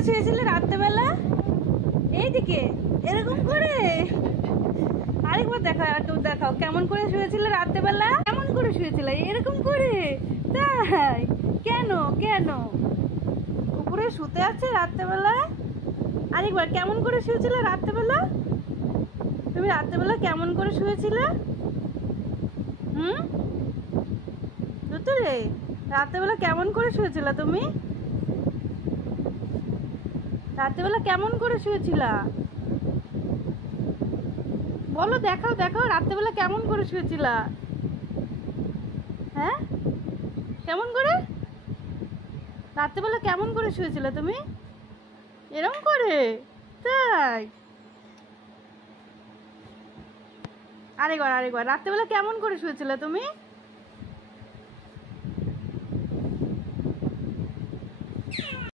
করে শুয়েছিলে রাত্রেবেলা? এইদিকে এরকম করে? আরেকবার দেখাও, একটু দেখাও কেমন করে শুয়েছিলে রাত্রেবেলা। কেমন করে শুয়েছিলে? এরকম করে? তাই? কেন কেন উপরে শুতে আছে রাত্রেবেলা? আরেকবার কেমন করে শুয়েছিলে রাত্রেবেলা? তুমি রাত্রেবেলা কেমন করে শুয়েছিলে? দুটোরে রাত্রেবেলা কেমন করে শুয়েছিলে তুমি? রাত্রেবেলা কেমন করে শুয়েছিলা বলো, দেখাও দেখাও রাত্রেবেলা কেমন করে শুয়েছিলা। হ্যাঁ, কেমন করে রাত্রেবেলা কেমন করে শুয়েছিলে তুমি? এরকম করে? তাই? আরেকবার আরেকবার রাত্রেবেলা কেমন করে শুয়েছিলে তুমি?